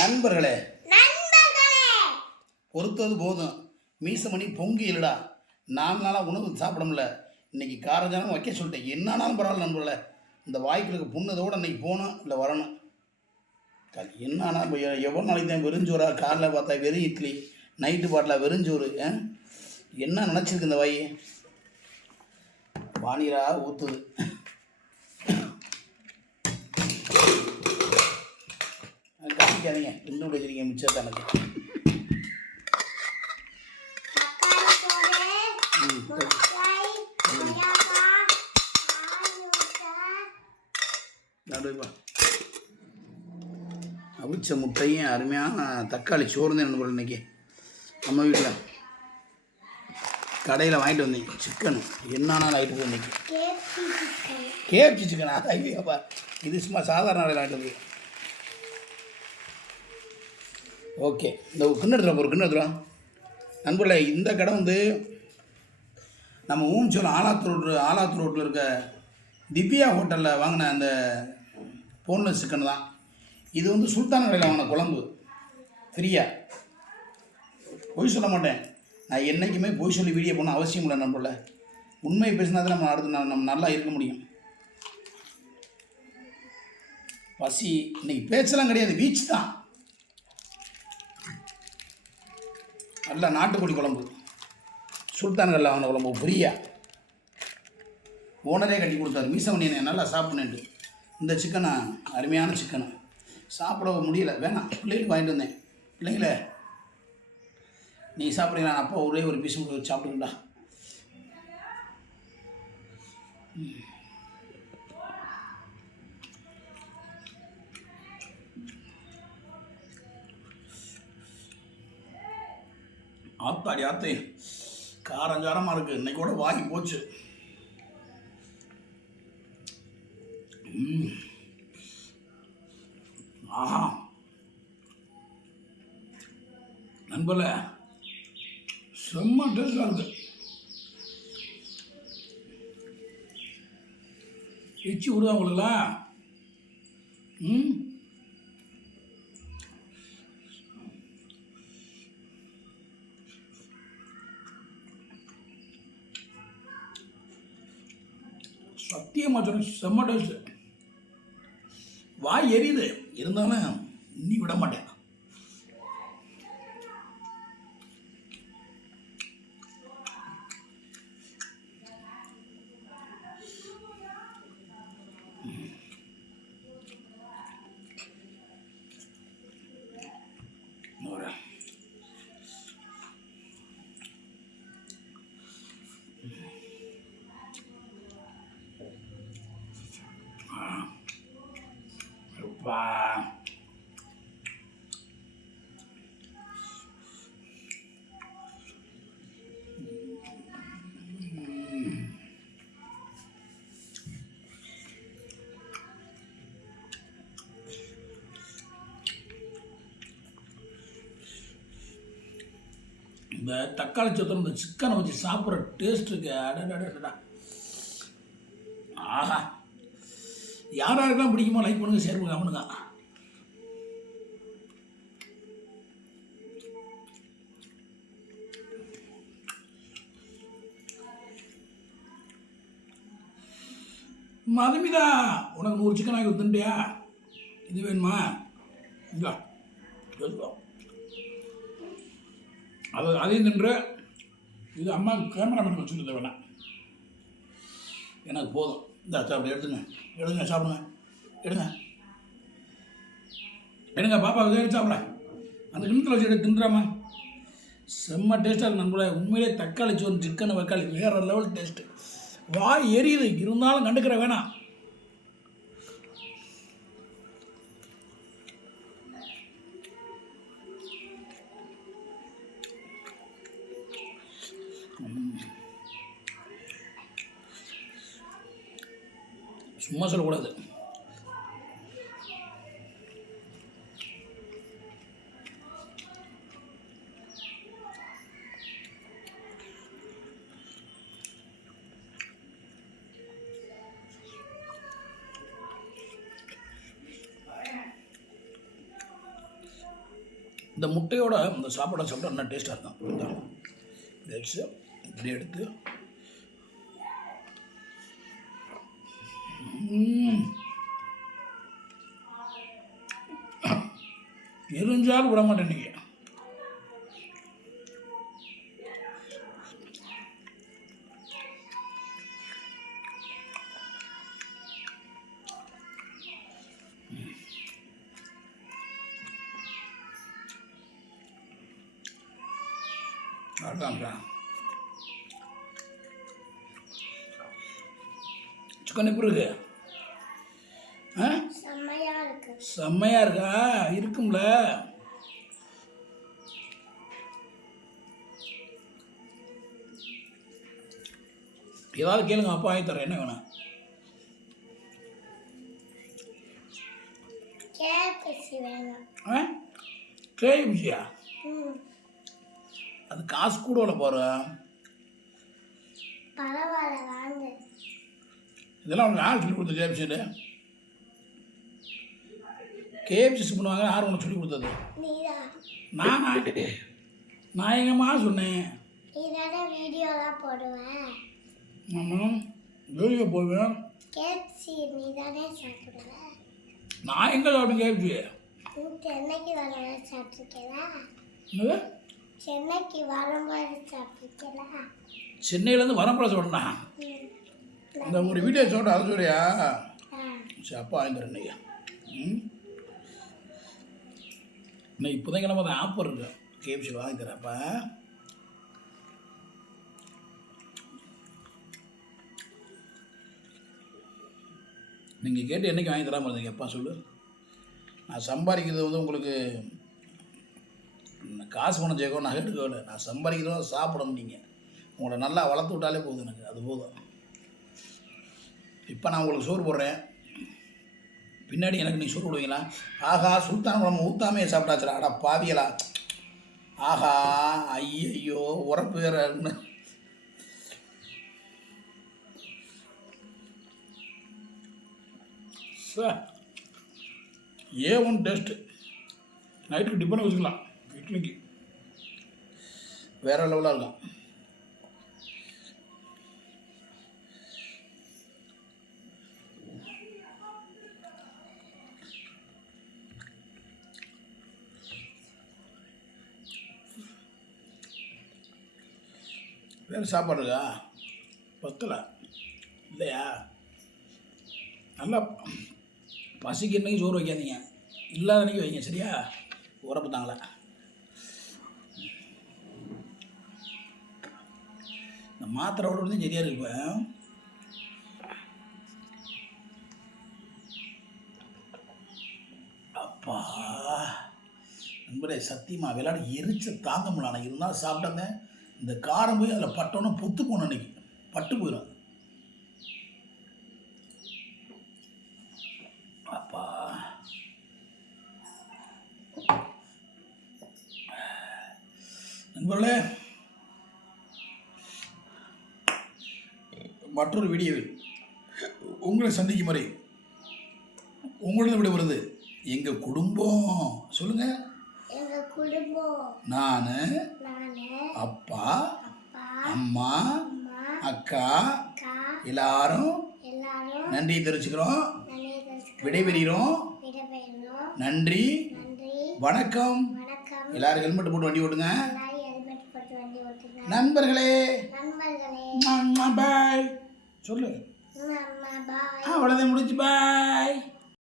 நண்பர்களே பொறுத்தது போதும் மீசமணி பொங்கி இல்லடா 4 நாளாக உணவு சாப்பிட முடியல. இன்றைக்கி காரஞ்சாலம் வைக்க சொல்லிட்டேன். என்னானாலும் பரவாயில்ல நண்பர்களே, இந்த வாய்க்குளுக்கு புண்ணதோடு இன்றைக்கி போகணும் இல்லை வரணும். என்னன்னா எவ்வளோ நாளைக்கு தான் வெறிஞ்சோரா? காலைல பார்த்தா வெறும் இட்லி, நைட்டு பாட்டில் வெறிஞ்சோறு. என்ன நினச்சிருக்கு இந்த வாய்? வானிராக ஊற்றுது. காமிக்காதீங்க, ரெண்டு விட வச்சிருக்கீங்க மிச்சத்தை எனக்கு. அவிச்ச முட்டையும் அருமையான தக்காளி சோறு தான் நண்பர்கள். இன்றைக்கி நம்ம வீட்டில் கடையில் வாங்கிட்டு வந்தேன் சிக்கனு. என்னன்னா ஆகிட்டு போய் இன்றைக்கி கேஎஃப்சி சிக்கனா? ஐயோப்பா, இது சும்மா சாதாரண கடையில் வாங்கிட்டு வந்து. ஓகே, இந்த கிண்ணு எடுத்துருவோம், ஒரு கிண்ணு எடுத்துருவோம் நண்பர்களே. இந்த கடை வந்து நம்ம ஊம்சோல் ஆலாத்தூர் ரோட்டில் இருக்க திவ்யா ஹோட்டலில் வாங்கின அந்த போன்லெஸ் சிக்கன் தான். இது வந்து சுல்தான் கடையில் வாங்கின குழம்பு ஃப்ரீயாக. பொய் சொல்ல மாட்டேன் நான், என்றைக்குமே பொய் சொல்லி வீடியோ போன அவசியம் இல்லை நண்பர்களே. உண்மையை பேசினா தான் நம்ம அடுத்து நம்ம நல்லா இருக்க முடியும். பசி இன்னைக்கு பேச்செல்லாம் கிடையாது, வீச்சு தான். நல்லா நாட்டுக்கோழி குழம்பு, சுல்தான் கடையில் வாங்கின குழம்பு ஃப்ரீயாக. ஓனரே கட்டி கொடுத்தாரு. மீசமணியனை நல்லா சாப்பிட்ணுன்ட்டு. இந்த சிக்கனை அருமையான சிக்கனை சாப்பிட முடியல, வேணாம் பிள்ளைகளுக்கு வாங்கிட்டு வந்தேன். பிள்ளைங்களே நீ சாப்பிட்றீங்களா? நான் அப்பா ஒரே ஒரு பீஸ் மட்டும் சாப்பிட்டுக்கிட்டா. ஆத்தாடி ஆத்தே, காரஞ்சாரமாக இருக்குது. இன்னைக்கு கூட வாங்கி போச்சு. ஆஹா நண்பர்களே, செம்ம டேஸ்டாக இருக்குது. எச்சி விடுதா உங்களுக்குல? சத்தியமாக சொன்ன செம்ம டேஸ்ட்டு. வாய் எரியுது, இருந்தாலும் இன்னி விட மாட்டேன். இந்த தக்காளி சோத்தம் இந்த சிக்கனை வச்சு சாப்பிட்ற டேஸ்ட் இருக்கு. அடடா, ஆஹா, யாராருக்கெல்லாம் பிடிக்குமோ லைக் பண்ணுங்க, ஷேர் பண்ணுங்க, அவனுங்க. மதுமிதா, உனக்கு 100 சிக்கன் வாங்கி கொடுத்துட்டியா? இது வேணுமா? இல்லை அதையும் தின்று. இது அம்மா கேமராமேன் வச்சுருந்த வேணாம், எனக்கு போதும். இந்த அப்படி எடுங்க சாப்பிடுங்க, எடுங்க பாப்பா எடுத்து சாப்பிட. அந்த கிணத்துல வச்சு எடுத்து தின்றாமா. செம்ம டேஸ்ட்டாக இருக்கு நண்பர்களே. உண்மையிலே தக்காளி சோறு சிக்கனை வைக்காளி வேறு லெவல் டேஸ்ட்டு. வாய் எரியுது, இருந்தாலும் கண்டுக்கிற வேணாம். சும்மா சொல்லக்கூடாது. இந்த முட்டையோட இந்த சாப்பாடை சாப்பிட்டா நல்லா டேஸ்ட்டாக இருக்கும். இந்த வச்சு இப்படி எடுத்து எரிஞ்சாலும் விட மாட்டேன் நீங்கள். அதுதான்ப்பா சிக்கன் எப்படி இருக்கு? செம்மையாக இருக்கா? இருக்கும்ல. ஏதாவது கேளுங்க, அப்பா வாங்கி தரேன். என்ன வேணும்? கேஎஃப்சியா? அது காசு கூட போகிற. இதெல்லாம் உனக்கு யார் சொல்லி கொடுத்தது? கேஎஃப்சியில் கேஎஃப்சி பண்ணுவாங்க. யார் உனக்கு சொல்லி கொடுத்தது? நானா? நான் எங்கம்மா சொன்னேன்? ஆமாம், வீடியோ போடுவேன். நான் எங்கே சாப்பிட்டேன் கேஎஃப்சி? சென்னையிலேருந்து வரும்போது சொல்றேன்னா இந்த ஒரு வீடியோ சொல்கிறேன். அது சொல்றியா? சரி, அப்பா வாங்கிக்கிறேன். ஐயா இன்னும் இப்போதான் கிளம்ப தான் ஆஃபர் இருக்கு. கேஎஃப்சியில் வாங்கி தரேன்ப்பா. நீங்கள் கேட்டு என்றைக்கு வாங்கி தராமல் இருந்தீங்க? எப்பா சொல்லு. நான் சம்பாதிக்கிறது வந்து உங்களுக்கு காசு பணம் சேர்க்கணும், நகை எடுக்கவில்லை. நான் சம்பாதிக்கிறதும் சாப்பிடணும். நீங்கள் உங்களை நல்லா வளர்த்து விட்டாலே போதும், எனக்கு அது போதும். இப்போ நான் உங்களுக்கு சோறு போடுறேன், பின்னாடி எனக்கு நீங்கள் சோறு போடுவீங்களா? ஆஹா, சுல்தான் குழம்பு ஊற்றாமே சாப்பிட்டாச்சுடா. அடா பாவியலா. ஆஹா, ஐயோ, உரப்பு வேறு. A1 taste. நைட்டுக்கு டிஃபனை வச்சுக்கலாம். இட்லிக்கு வேறு லெவலாக இருக்கும். வேறு சாப்பாடு இருக்கா? பத்தலை இல்லையா? நல்லா பசிக்கு என்னைக்கு சோறு வைக்காதீங்க, இல்லாத அன்றைக்கி வைங்க, சரியா? உரப்பு தாங்களா? இந்த மாத்திரை விடுறது சரியாக இருக்கு. இப்போ அப்பா நண்பரே, சத்தியமாக விளையாட எரிச்ச தாங்க முடியல. ஆனால் இருந்தாலும் சாப்பிட்டாங்க. இந்த காரம் போய் அதில் பட்டோன்னு பொத்து போன அன்னைக்கு பட்டு போயிடும். அப்பா நண்பர்களே, மற்றொரு வீடியோவில் உங்களை சந்திக்கும் வரை உங்களிடம் விடுவது எங்கள் குடும்பம். சொல்லுங்க. நான், அப்பா, அம்மா, அக்கா எல்லாரும் நன்றி தெரிவிச்சுக்கிறோம். விடைபெறுகிறோம். நன்றி, வணக்கம். எல்லாரும் ஹெல்மெட் போட்டு வண்டி ஓட்டுங்க. நண்பர்களே, பாய் சொல்லு. அவ்வளோதான், முடிஞ்சு. பாய்.